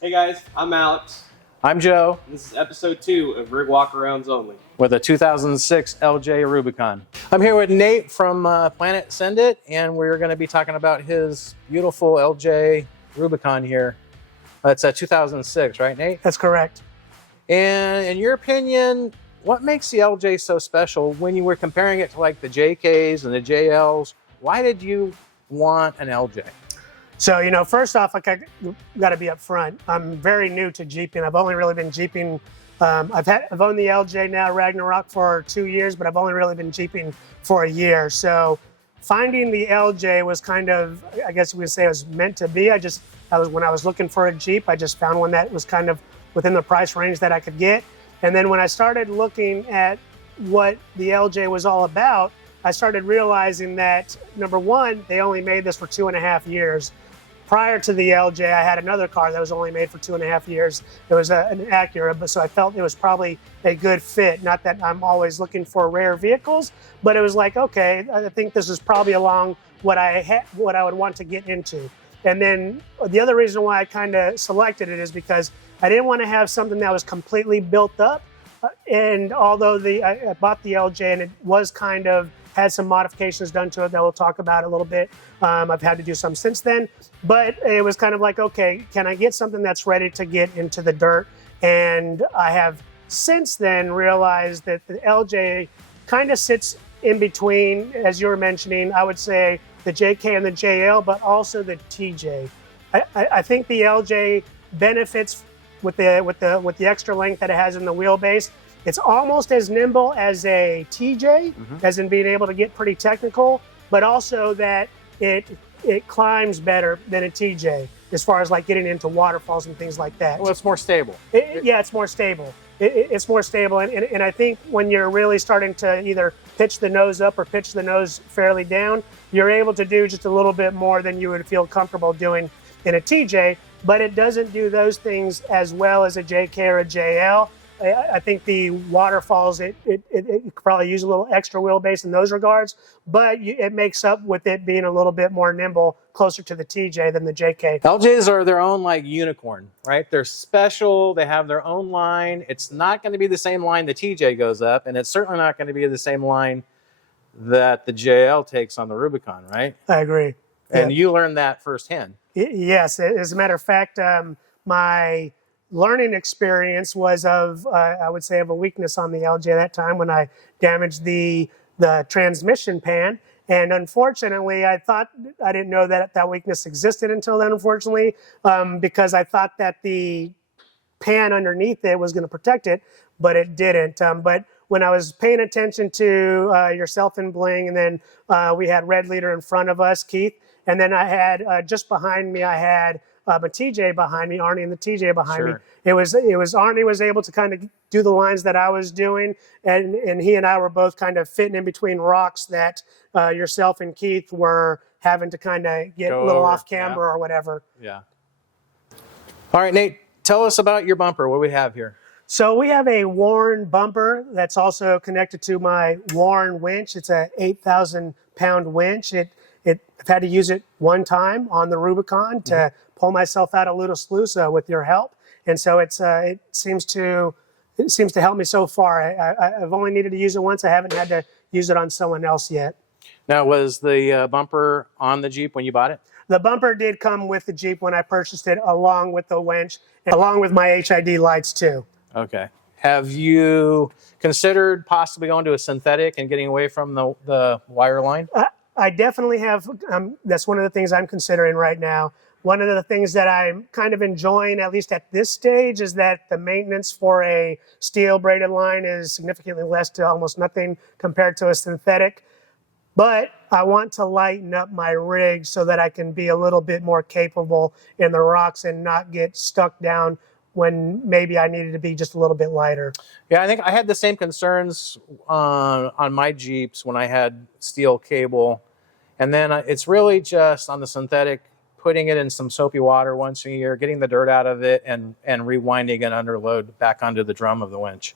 Hey guys, I'm Alex. I'm Joe. This is episode 2 of Rig Walkarounds Only. With a 2006 LJ Rubicon. I'm here with Nate from Planet Send It, and we're going to be talking about his beautiful LJ Rubicon here. It's a 2006, right, Nate? That's correct. And in your opinion, what makes the LJ so special when you were comparing it to like the JKs and the JLs? Why did you want an LJ? So, first off, I got to be up front. I'm very new to Jeeping. I've only really been Jeeping. I've owned the LJ now, Ragnarök, for 2 years, but I've only really been Jeeping for a year. So finding the LJ was kind of, I guess we would say it was meant to be. When I was looking for a Jeep, I just found one that was kind of within the price range that I could get. And then when I started looking at what the LJ was all about, I started realizing that, number one, they only made this for 2.5 years. Prior to the LJ, I had another car that was only made for 2.5 years. It was an Acura, but so I felt it was probably a good fit. Not that I'm always looking for rare vehicles, but it was like, okay, I think this is probably along what I would want to get into. And then the other reason why I kind of selected it is because I didn't want to have something that was completely built up. And although I bought the LJ and it was kind of had some modifications done to it that we'll talk about a little bit. I've had to do some since then, but it was kind of like, okay, can I get something that's ready to get into the dirt? And I have since then realized that the LJ kind of sits in between, as you were mentioning, I would say the JK and the JL, but also the TJ. I think the LJ benefits with the extra length that it has in the wheelbase. It's almost as nimble as a TJ, as in being able to get pretty technical, but also that it climbs better than a TJ as far as like getting into waterfalls and things like that. Well, it's more stable. It's more stable. It's more stable. And I think when you're really starting to either pitch the nose up or pitch the nose fairly down, you're able to do just a little bit more than you would feel comfortable doing in a TJ, but it doesn't do those things as well as a JK or a JL. I think the waterfalls, it could probably use a little extra wheelbase in those regards, but it makes up with it being a little bit more nimble, closer to the TJ than the JK. LJs are their own like unicorn, right? They're special. They have their own line. It's not going to be the same line the TJ goes up, and it's certainly not going to be the same line that the JL takes on the Rubicon, right? I agree. And you learned that firsthand. Yes. As a matter of fact, my learning experience was I would say, of a weakness on the LJ at that time when I damaged the transmission pan. And unfortunately, I didn't know that weakness existed until then, unfortunately, because I thought that the pan underneath it was going to protect it, but it didn't. But when I was paying attention to yourself and Bling, and then we had Red Leader in front of us, Keith, and then I had just behind me, I had a TJ behind me, Arnie and the TJ behind me. It was Arnie was able to kind of do the lines that I was doing, and he and I were both kind of fitting in between rocks that yourself and Keith were having to kind of get a little off camber or whatever. Yeah. All right, Nate, tell us about your bumper. What do we have here? So we have a Warren bumper that's also connected to my Warren winch. It's a 8,000-pound winch. I've had to use it one time on the Rubicon to pull myself out of Little Sluice with your help, and so it seems to help me so far. I've only needed to use it once. I haven't had to use it on someone else yet. Now, was the bumper on the Jeep when you bought it? The bumper did come with the Jeep when I purchased it, along with the winch, and along with my HID lights too. Okay. Have you considered possibly going to a synthetic and getting away from the wire line? I definitely have. That's one of the things I'm considering right now. One of the things that I'm kind of enjoying, at least at this stage, is that the maintenance for a steel braided line is significantly less to almost nothing compared to a synthetic. But I want to lighten up my rig so that I can be a little bit more capable in the rocks and not get stuck down when maybe I needed to be just a little bit lighter. Yeah, I think I had the same concerns on my Jeeps when I had steel cable. And then it's really just on the synthetic, putting it in some soapy water once a year, getting the dirt out of it, and rewinding it under load back onto the drum of the winch.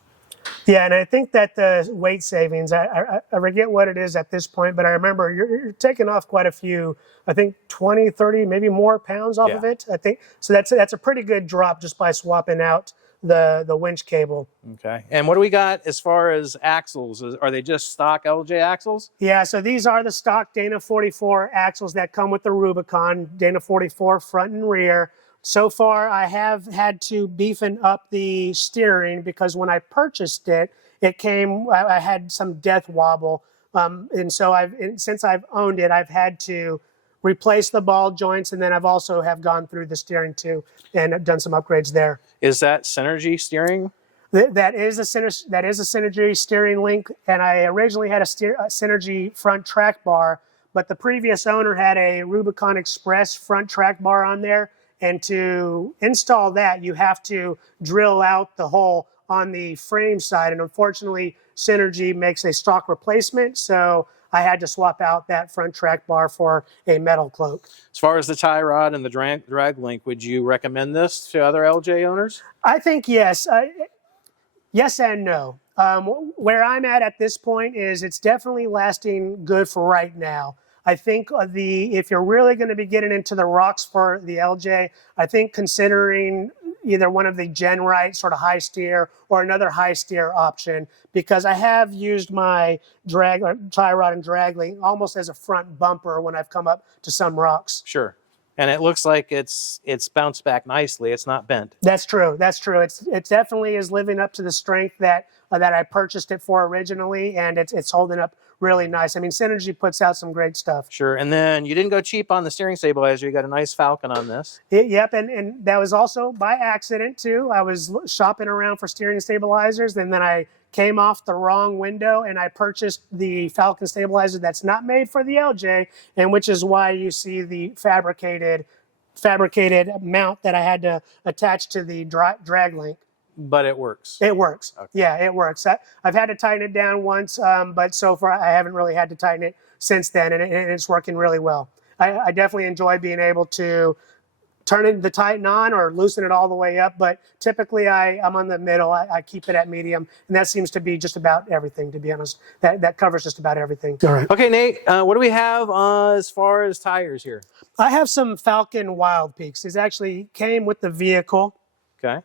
Yeah, and I think that the weight savings, I forget what it is at this point, but I remember you're taking off quite a few, I think 20, 30, maybe more pounds off of it. I think so. That's a pretty good drop just by swapping out the winch cable. Okay. And what do we got as far as axles? Are they just stock LJ axles? Yeah, so these are the stock Dana 44 axles that come with the Rubicon, Dana 44 front and rear. So far, I have had to beefen up the steering because when I purchased it, I had some death wobble. And so since I've owned it, I've had to replace the ball joints, and then I've also have gone through the steering too and I've done some upgrades there. Is that Synergy steering? That is a Synergy steering link, and I originally had a Synergy front track bar, but the previous owner had a Rubicon Express front track bar on there, and to install that, you have to drill out the hole on the frame side, and unfortunately, Synergy makes a stock replacement, so I had to swap out that front track bar for a metal cloak. As far as the tie rod and the drag link, would you recommend this to other LJ owners? I think yes. Yes and no. Where I'm at this point is it's definitely lasting good for right now. I think if you're really going to be getting into the rocks for the LJ, I think considering either one of the GenRight sort of high steer or another high steer option, because I have used my tie rod and drag link almost as a front bumper when I've come up to some rocks. Sure. And it looks like it's bounced back nicely. It's not bent. That's true. That's true. It definitely is living up to the strength that I purchased it for originally, and it's holding up really nice. I mean, Synergy puts out some great stuff. Sure. And then you didn't go cheap on the steering stabilizer. You got a nice Falcon on this. Yep. And that was also by accident too. I was shopping around for steering stabilizers, and then I came off the wrong window and I purchased the Falcon stabilizer that's not made for the LJ, and which is why you see the fabricated mount that I had to attach to the drag link. But it works. It works. Okay. Yeah, it works. I've had to tighten it down once, but so far I haven't really had to tighten it since then, and it's working really well. I definitely enjoy being able to turn the Titan on or loosen it all the way up, but typically I'm on the middle. I keep it at medium, and that seems to be just about everything, to be honest. That covers just about everything. All right. Okay, Nate, what do we have as far as tires here? I have some Falcon Wild Peaks. These actually came with the vehicle. Okay.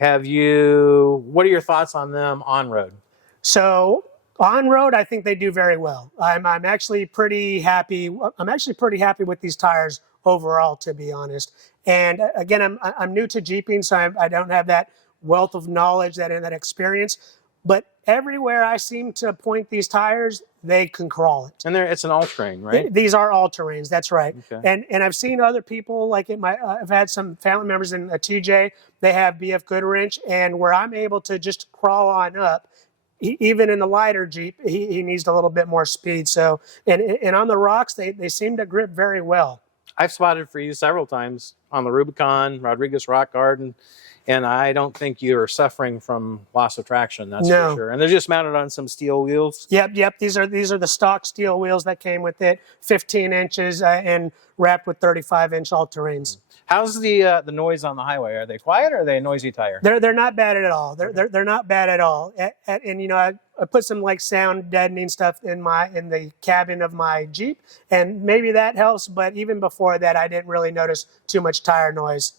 What are your thoughts on them on road? So on road, I think they do very well. I'm actually pretty happy. I'm actually pretty happy with these tires overall, to be honest. And again, I'm new to Jeeping, so I don't have that wealth of knowledge, that experience. But everywhere I seem to point these tires, they can crawl it. And it's an all-terrain, right? These are all-terrains, that's right. Okay. And I've seen other people, like I've had some family members in a TJ, they have BF Goodwrench, and where I'm able to just crawl on up, even in the lighter Jeep, he needs a little bit more speed. So, and on the rocks, they seem to grip very well. I've spotted for you several times on the Rubicon, Rodriguez Rock Garden, and I don't think you're suffering from loss of traction, that's for sure. And they're just mounted on some steel wheels. Yep. These are the stock steel wheels that came with it, 15 inches and wrapped with 35-inch all-terrains. How's the noise on the highway? Are they quiet or are they a noisy tire? They're not bad at all. They're not bad at all. And you know, I put some like sound deadening stuff in the cabin of my Jeep, and maybe that helps. But even before that, I didn't really notice too much tire noise.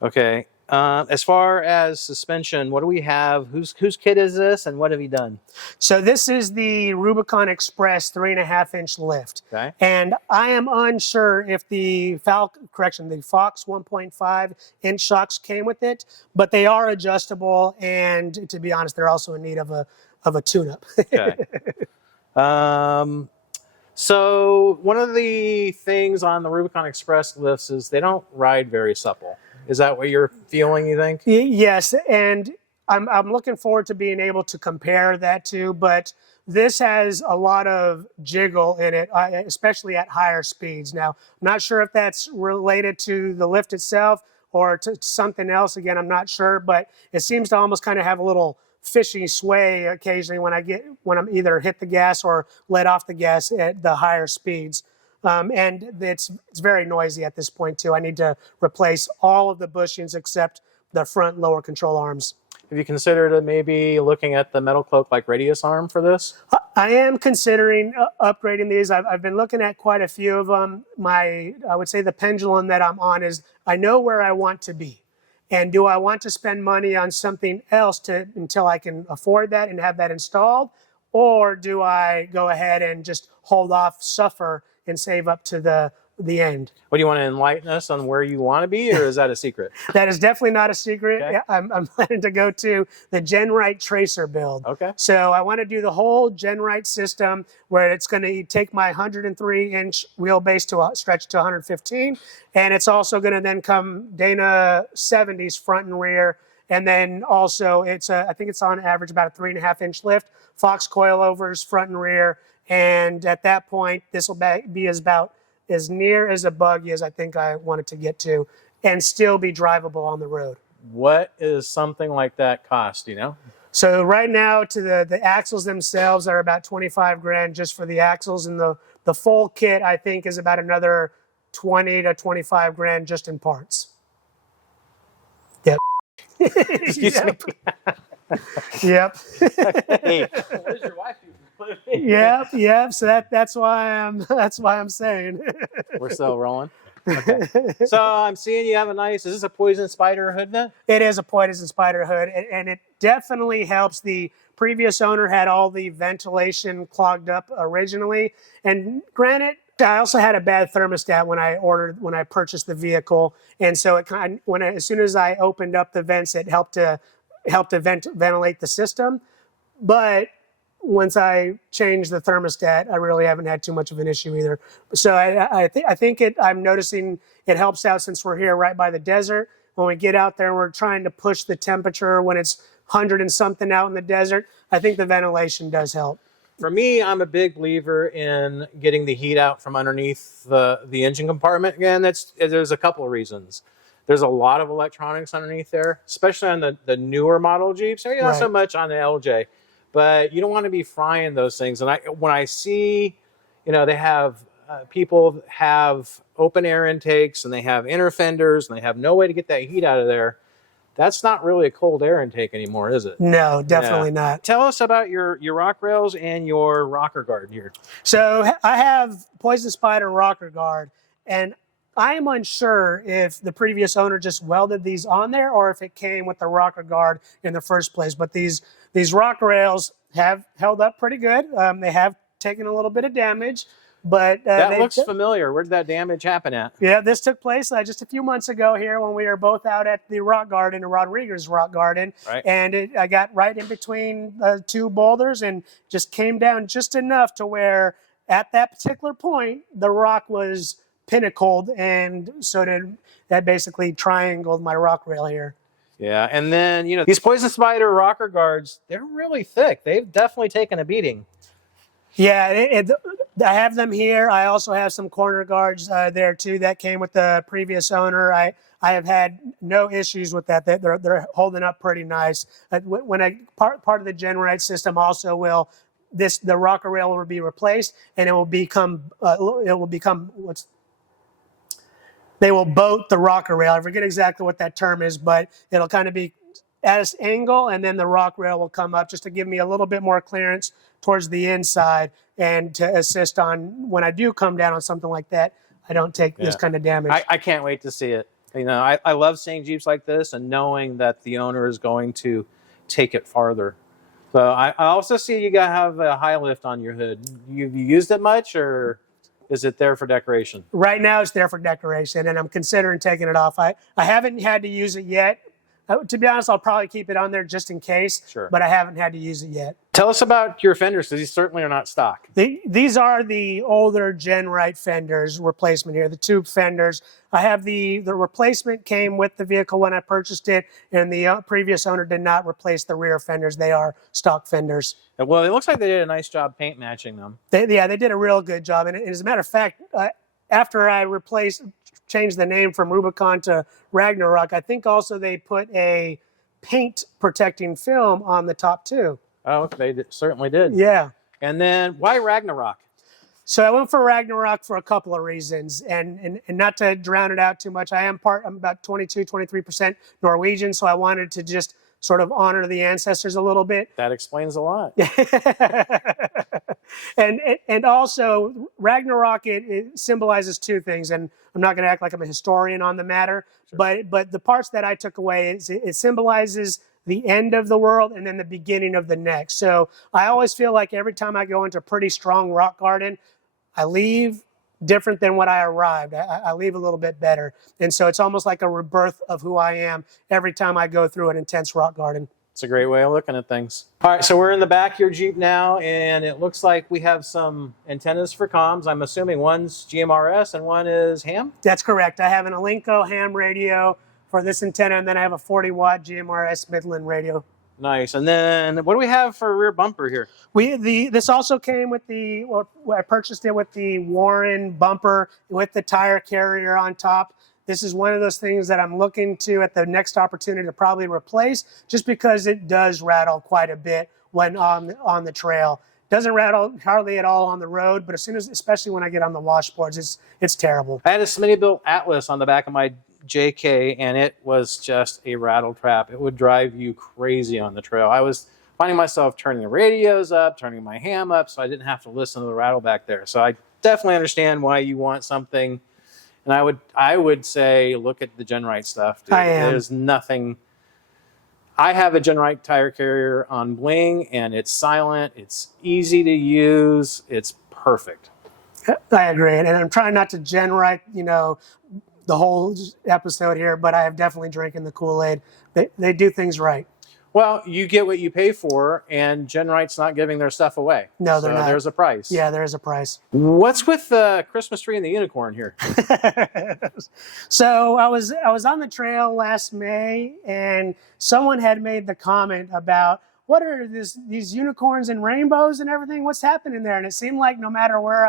Okay. As far as suspension, what do we have? Whose kit is this, and what have you done? So this is the Rubicon Express 3.5-inch lift. Okay. And I am unsure if the Fox 1.5-inch shocks came with it, but they are adjustable, and to be honest, they're also in need of a tune-up. Okay. So one of the things on the Rubicon Express lifts is they don't ride very supple. Is that what you're feeling, you think? Yes, and I'm looking forward to being able to compare that to, but this has a lot of jiggle in it, especially at higher speeds. Now, I'm not sure if that's related to the lift itself or to something else. Again, I'm not sure, but it seems to almost kind of have a little fishy sway occasionally when I'm either hit the gas or let off the gas at the higher speeds. And it's very noisy at this point too. I need to replace all of the bushings except the front lower control arms. Have you considered maybe looking at the metal cloak like radius arm for this? I am considering upgrading these. I've been looking at quite a few of them. I would say the pendulum that I'm on is I know where I want to be. And do I want to spend money on something else until I can afford that and have that installed? Or do I go ahead and just hold off, suffer, and save up to the end? What do you want to enlighten us on where you want to be, or is that a secret? That is definitely not a secret. Okay. I'm planning to go to the GenRight Tracer build. Okay. So I want to do the whole GenRight system where it's going to take my 103-inch wheelbase to stretch to 115, and it's also going to then come Dana 70s front and rear, and then also I think it's on average about a 3.5-inch lift, Fox coilovers front and rear, and at that point this will be about as near as a buggy as I think I wanted to get to, and still be drivable on the road. What is something like that cost, do you know? So right now, to the axles themselves are about 25 grand just for the axles, and the full kit I think is about another 20 to 25 grand just in parts. Yep. Excuse me. Yep. Hey, where's your wife? Yep. So that's why I'm saying. We're still rolling. Okay. So I'm seeing you have is this a Poison Spider hood then? It is a Poison Spider hood, and it definitely helps. The previous owner had all the ventilation clogged up originally, and granted, I also had a bad thermostat when I purchased the vehicle, and so as soon as I opened up the vents, it helped to ventilate the system, but once I changed the thermostat, I really haven't had too much of an issue either. So I'm noticing it helps out since we're here right by the desert. When we get out there, we're trying to push the temperature when it's 100 and something out in the desert. I think the ventilation does help. For me, I'm a big believer in getting the heat out from underneath the engine compartment. Again, there's a couple of reasons. There's a lot of electronics underneath there, especially on the newer model Jeeps. Maybe not so much on the LJ. But you don't want to be frying those things. And when I see, they have people have open air intakes and they have inner fenders and they have no way to get that heat out of there, that's not really a cold air intake anymore, is it? No, definitely not. Tell us about your rock rails and your rocker guard here. So I have Poison Spider rocker guard, and I am unsure if the previous owner just welded these on there or if it came with the rocker guard in the first place. But these rock rails have held up pretty good. They have taken a little bit of damage, but that looks familiar. Where did that damage happen at? Yeah, this took place just a few months ago here when we were both out at the rock garden, the Rodriguez rock garden, and I got right in between two boulders and just came down just enough to where at that particular point the rock was pinnacled, and so that basically triangled my rock rail here. Yeah, and then, these Poison Spider rocker guards, they're really thick. They've definitely taken a beating. Yeah, I have them here. I also have some corner guards there too that came with the previous owner. I have had no issues with that. They're holding up pretty nice. When part of the GenRight system also the rocker rail will be replaced, and it will become they will boat the rocker rail. I forget exactly what that term is, but it'll kind of be at an angle, and then the rock rail will come up just to give me a little bit more clearance towards the inside and to assist on when I do come down on something like that, I don't take this kind of damage. I can't wait to see it. I love seeing Jeeps like this and knowing that the owner is going to take it farther. So I also see you have a high lift on your hood. You've used it much, or is it there for decoration? Right now it's there for decoration, and I'm considering taking it off. I haven't had to use it yet. To be honest, I'll probably keep it on there just in case, but I haven't had to use it yet. Tell us about your fenders, because these certainly are not stock. These are the older GenRight fenders replacement here, the tube fenders. I have the replacement came with the vehicle when I purchased it, and the previous owner did not replace the rear fenders. They are stock fenders. Well, it looks like they did a nice job paint matching them. They did a real good job. And as a matter of fact, after I changed the name from Rubicon to Ragnarök, I think also they put a paint protecting film on the top too. Oh, they certainly did. Yeah. And then why Ragnarök? So I went for Ragnarök for a couple of reasons, and not to drown it out too much. I'm about 22, 23% Norwegian, so I wanted to just sort of honor the ancestors a little bit. That explains a lot. and also Ragnarok, it symbolizes two things, and I'm not going to act like I'm a historian on the matter, sure. but the parts that I took away is it symbolizes the end of the world and then the beginning of the next. So I always feel like every time I go into a pretty strong rock garden, I leave different than what I arrived. I leave a little bit better. And so it's almost like a rebirth of who I am every time I go through an intense rock garden. It's a great way of looking at things. All right, so we're in the back of your Jeep now, and it looks like we have some antennas for comms. I'm assuming one's GMRS and one is ham? That's correct. I have an Alinco ham radio for this antenna, and then I have a 40-watt GMRS Midland radio. Nice. And then what do we have for a rear bumper here? This also came with I purchased it with the Warren bumper with the tire carrier on top. This is one of those things that I'm looking to at the next opportunity to probably replace, just because it does rattle quite a bit when on the trail. Doesn't rattle hardly at all on the road, but especially when I get on the washboards, it's terrible. I had a Smittybilt Atlas on the back of my JK, and it was just a rattle trap. It would drive you crazy on the trail. I was finding myself turning the radios up, turning my ham up, so I didn't have to listen to the rattle back there. So I definitely understand why you want something. And I would say look at the Genrite stuff. Dude. There's nothing. I have a Genrite tire carrier on Bling, and it's silent. It's easy to use. It's perfect. I agree, and I'm trying not to Genrite, the whole episode here, but I have definitely drinking the Kool-Aid. They do things right. Well, you get what you pay for, and Genrite's not giving their stuff away. No, they're not. There's a price. Yeah, there is a price. What's with the Christmas tree and the unicorn here? So I was on the trail last May, and someone had made the comment about, what are these unicorns and rainbows and everything? What's happening there? And it seemed like no matter where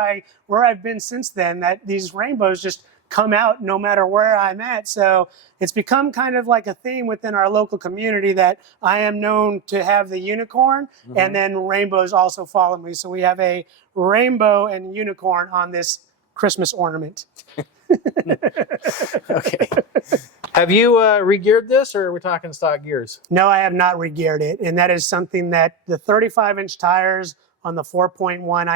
I've been since then, that these rainbows just come out no matter where I'm at. So it's become kind of like a theme within our local community that I am known to have the unicorn, and then rainbows also follow me. So we have a rainbow and unicorn on this Christmas ornament. Okay. Have you re-geared this, or are we talking stock gears? No, I have not re-geared it. And that is something that the 35-inch tires on the 4.1,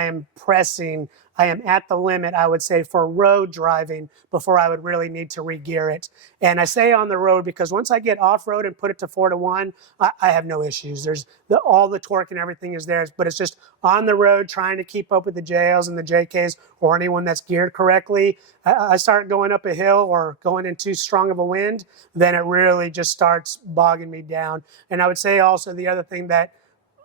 I am at the limit, I would say, for road driving before I would really need to re-gear it. And I say on the road because once I get off-road and put it to 4-to-1, I have no issues. There's all the torque and everything is there, but it's just on the road trying to keep up with the JLs and the JKs or anyone that's geared correctly. I start going up a hill or going in too strong of a wind, then it really just starts bogging me down. And I would say also the other thing that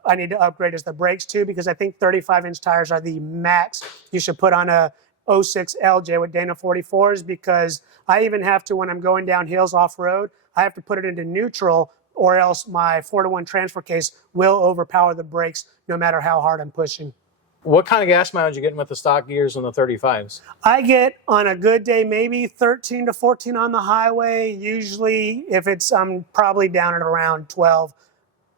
I need to upgrade is the brakes too, because I think 35-inch tires are the max you should put on a 06 LJ with Dana 44s, because I even have to, when I'm going down hills off-road, I have to put it into neutral, or else my 4-to-1 transfer case will overpower the brakes no matter how hard I'm pushing. What kind of gas mileage are you getting with the stock gears on the 35s? I get, on a good day, maybe 13 to 14 on the highway. Usually, if I'm probably down at around 12.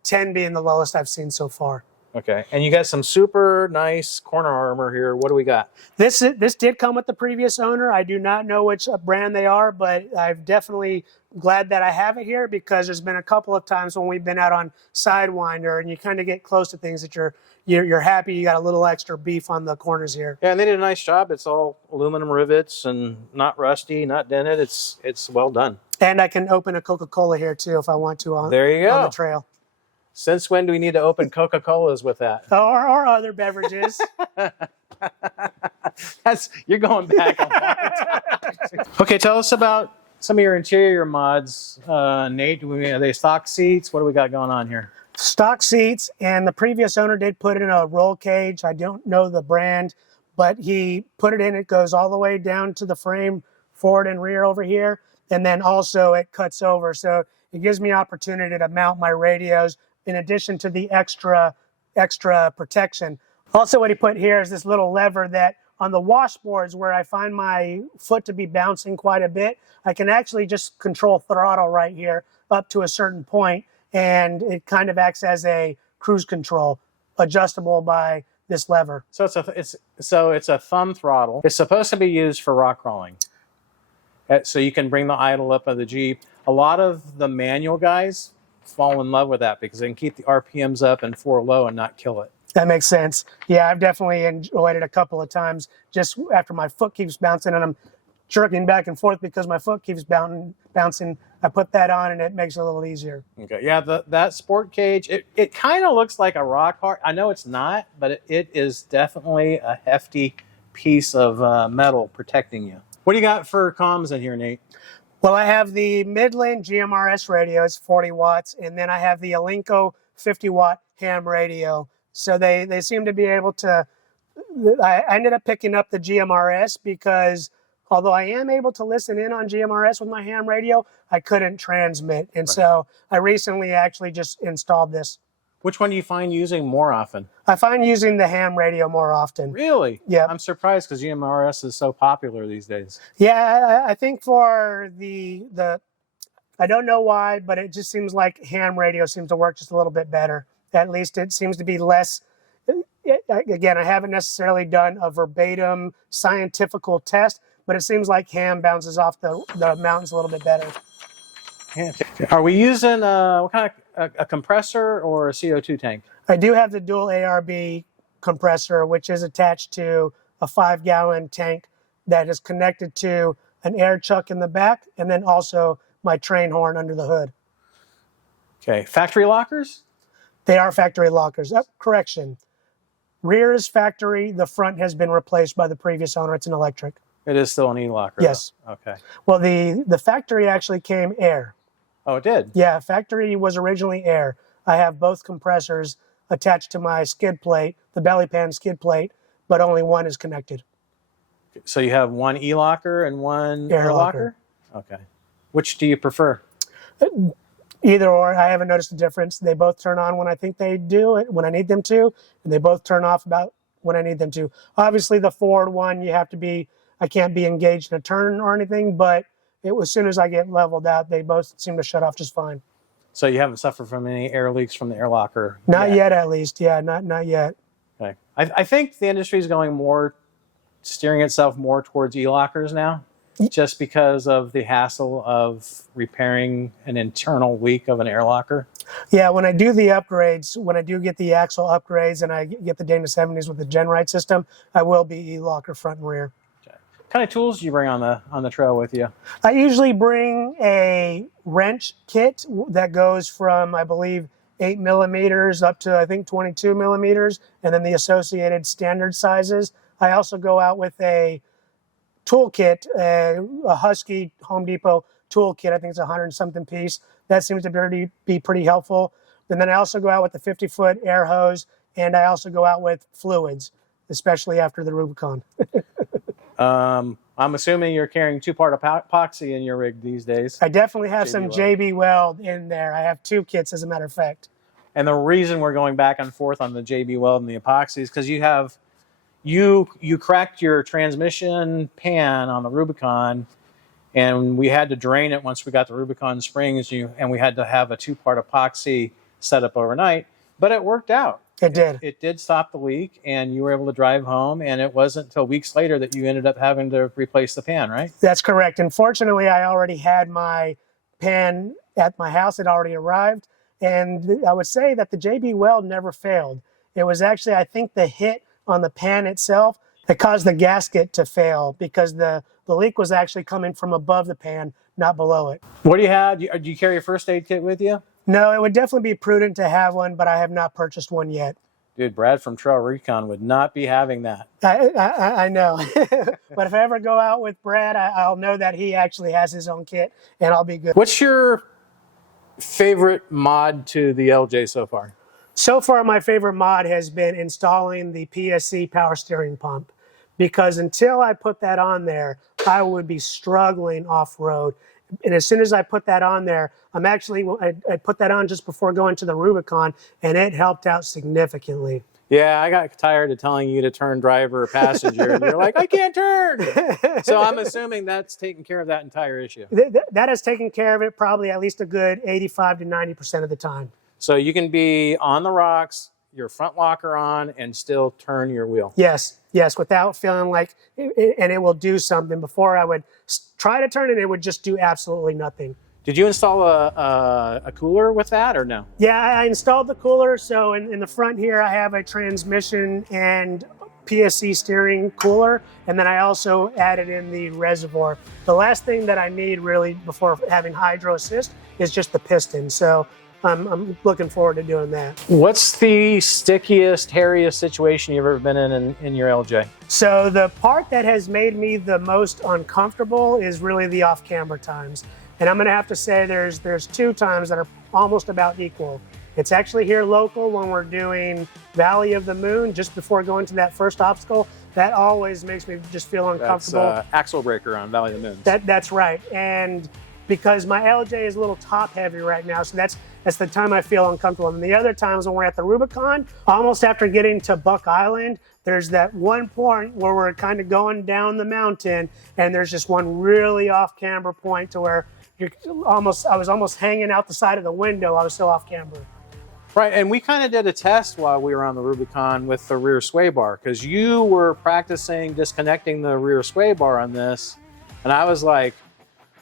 10 being the lowest I've seen so far. Okay, and you got some super nice corner armor here. What do we got? This did come with the previous owner. I do not know which brand they are, but I'm definitely glad that I have it here, because there's been a couple of times when we've been out on Sidewinder and you kind of get close to things that you're happy you got a little extra beef on the corners here. Yeah, and they did a nice job. It's all aluminum rivets and not rusty, not dented. It's well done. And I can open a Coca-Cola here too if I want to there you go. On the trail. Since when do we need to open Coca-Colas with that? Or other beverages. You're going back a long time. Okay, tell us about some of your interior mods. Nate, are they stock seats? What do we got going on here? Stock seats, and the previous owner did put in a roll cage. I don't know the brand, but he put it in. It goes all the way down to the frame, forward and rear over here, and then also it cuts over. So it gives me opportunity to mount my radios in addition to the extra protection. Also, what he put here is this little lever that on the washboards where I find my foot to be bouncing quite a bit, I can actually just control throttle right here up to a certain point, and it kind of acts as a cruise control, adjustable by this lever. So it's a thumb throttle. It's supposed to be used for rock crawling. So you can bring the idle up of the Jeep. A lot of the manual guys fall in love with that because they can keep the RPMs up and 4 low and not kill it. That makes sense. Yeah, I've definitely enjoyed it a couple of times just after my foot keeps bouncing and I'm jerking back and forth because my foot keeps bouncing. I put that on and it makes it a little easier. Okay, yeah, that sport cage, it kind of looks like a rock hard. I know it's not, but it is definitely a hefty piece of metal protecting you. What do you got for comms in here, Nate? Well, I have the Midland GMRS radio, it's 40 watts, and then I have the Alinco 50 watt ham radio. So they seem to be able to, I ended up picking up the GMRS because although I am able to listen in on GMRS with my ham radio, I couldn't transmit. And so I recently actually just installed this. Which one do you find using more often? I find using the ham radio more often. Really? Yeah. I'm surprised because GMRS is so popular these days. Yeah, I think for the I don't know why, but it just seems like ham radio seems to work just a little bit better. At least it seems to be less. Again, I haven't necessarily done a verbatim scientifical test, but it seems like ham bounces off the mountains a little bit better. Are we using what kind of a compressor or a CO2 tank? I do have the dual ARB compressor, which is attached to a 5-gallon tank that is connected to an air chuck in the back, and then also my train horn under the hood. Okay, factory lockers? They are factory lockers. Correction. Rear is factory. The front has been replaced by the previous owner. It's an electric. It is still an e-locker? Yes. Though. Okay. Well, the factory actually came air. Oh, it did? Yeah, factory was originally air. I have both compressors attached to my skid plate, the belly pan skid plate, but only one is connected. So you have one e-locker and one air locker? Okay. Which do you prefer? Either or. I haven't noticed a difference. They both turn on when I think they do it, when I need them to, and they both turn off about when I need them to. Obviously, the forward one, I can't be engaged in a turn or anything, but as soon as I get leveled out, they both seem to shut off just fine. So you haven't suffered from any air leaks from the air locker? Not yet, at least. Yeah, not yet. Okay. I think the industry is steering itself more towards e-lockers now, just because of the hassle of repairing an internal leak of an air locker. Yeah, when I do the upgrades, when I do get the axle upgrades and I get the Dana 70s with the GenRide system, I will be e-locker front and rear. Okay. What kind of tools do you bring on the trail with you? I usually bring a wrench kit that goes from, I believe, 8 millimeters up to, I think, 22 millimeters, and then the associated standard sizes. I also go out with a toolkit, a Husky Home Depot toolkit. I think it's 100-something piece. That seems to be pretty helpful. And then I also go out with the 50-foot air hose, and I also go out with fluids, especially after the Rubicon. I'm assuming you're carrying 2-part epoxy in your rig these days. I definitely have some JB Weld in there. I have 2 kits, as a matter of fact. And the reason we're going back and forth on the JB Weld and the epoxy is because you cracked your transmission pan on the Rubicon, and we had to drain it once we got the Rubicon springs, and we had to have a 2-part epoxy set up overnight, but it worked out. It did. It did stop the leak, and you were able to drive home, and it wasn't until weeks later that you ended up having to replace the pan, right? That's correct. And fortunately, I already had my pan at my house. It already arrived, and I would say that the JB Weld never failed. It was actually, I think, the hit on the pan itself that caused the gasket to fail because the leak was actually coming from above the pan, not below it. What do you have? Do you carry a first aid kit with you? No, it would definitely be prudent to have one, but I have not purchased one yet. Dude, Brad from Trail Recon would not be having that. I know. But if I ever go out with Brad, I'll know that he actually has his own kit, and I'll be good. What's your favorite mod to the LJ so far? So far, my favorite mod has been installing the PSC power steering pump, because until I put that on there, I would be struggling off-road. And as soon as I put that on there, I put that on just before going to the Rubicon, and it helped out significantly. Yeah, I got tired of telling you to turn driver or passenger, and you're like, I can't turn. So I'm assuming that's taking care of that entire issue. That has taken care of it probably at least a good 85 to 90% of the time. So you can be on the rocks, your front locker on, and still turn your wheel. Yes, without feeling like, and it will do something. Before I would try to turn it, it would just do absolutely nothing. Did you install a cooler with that or no? Yeah, I installed the cooler. So in the front here, I have a transmission and PSC steering cooler, and then I also added in the reservoir. The last thing that I need really before having hydro assist is just the piston. So I'm looking forward to doing that. What's the stickiest, hairiest situation you've ever been in your LJ? So the part that has made me the most uncomfortable is really the off-camber times. And I'm gonna have to say there's 2 times that are almost about equal. It's actually here local when we're doing Valley of the Moon, just before going to that first obstacle. That always makes me just feel uncomfortable. That's axle breaker on Valley of the Moon. That's right. And because my LJ is a little top heavy right now, so that's the time I feel uncomfortable. And the other times when we're at the Rubicon, almost after getting to Buck Island, there's that one point where we're kind of going down the mountain, and there's just one really off-camber point to where I was almost hanging out the side of the window. I was so off-camber. Right, and we kind of did a test while we were on the Rubicon with the rear sway bar, because you were practicing disconnecting the rear sway bar on this, and I was like,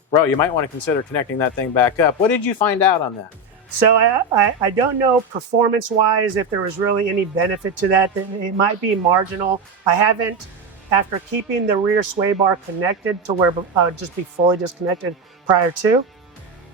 bro, you might want to consider connecting that thing back up. What did you find out on that? So I don't know performance-wise if there was really any benefit to that. It might be marginal. I haven't, after keeping the rear sway bar connected to where I would just be fully disconnected prior to,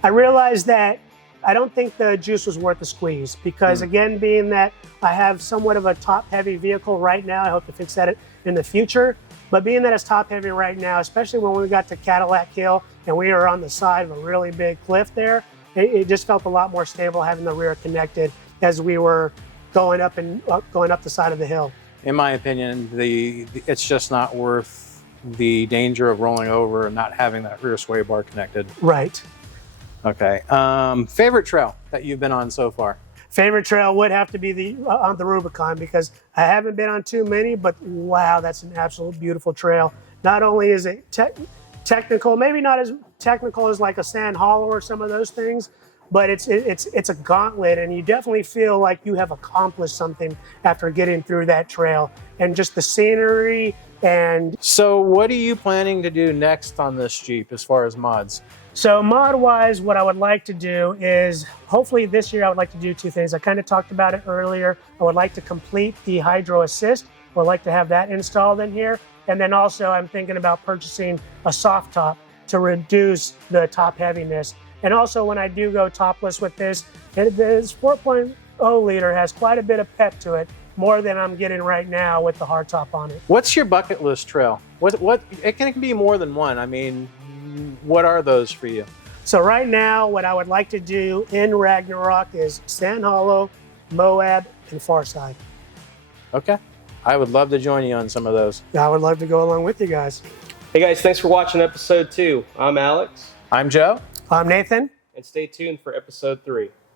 I realized that I don't think the juice was worth the squeeze because again, being that I have somewhat of a top-heavy vehicle right now, I hope to fix that in the future, but being that it's top-heavy right now, especially when we got to Cadillac Hill and we were on the side of a really big cliff there, it just felt a lot more stable having the rear connected as we were going up the side of the hill. In my opinion, it's just not worth the danger of rolling over and not having that rear sway bar connected. Right. Okay. Favorite trail that you've been on so far? Favorite trail would have to be on the Rubicon because I haven't been on too many, but wow, that's an absolute beautiful trail. Not only is it technical, maybe not as technical as like a Sand Hollow or some of those things, but it's a gauntlet, and you definitely feel like you have accomplished something after getting through that trail, and just the scenery. And so what are you planning to do next on this Jeep as far as mods? so mod-wise, what I would like to do is, hopefully this year I would like to do 2 things. I kind of talked about it earlier. I would like to complete the Hydro Assist. I would like to have that installed in here. And then also I'm thinking about purchasing a soft top to reduce the top heaviness. And also when I do go topless with this 4.0 liter has quite a bit of pep to it, more than I'm getting right now with the hardtop on it. What's your bucket list trail? What it can be more than one. I mean, what are those for you? So right now, what I would like to do in Ragnarok is Sand Hollow, Moab, and Farside. Okay. I would love to join you on some of those. I would love to go along with you guys. Hey guys, thanks for watching episode 2. I'm Alex. I'm Joe. I'm Nathan. And stay tuned for episode 3.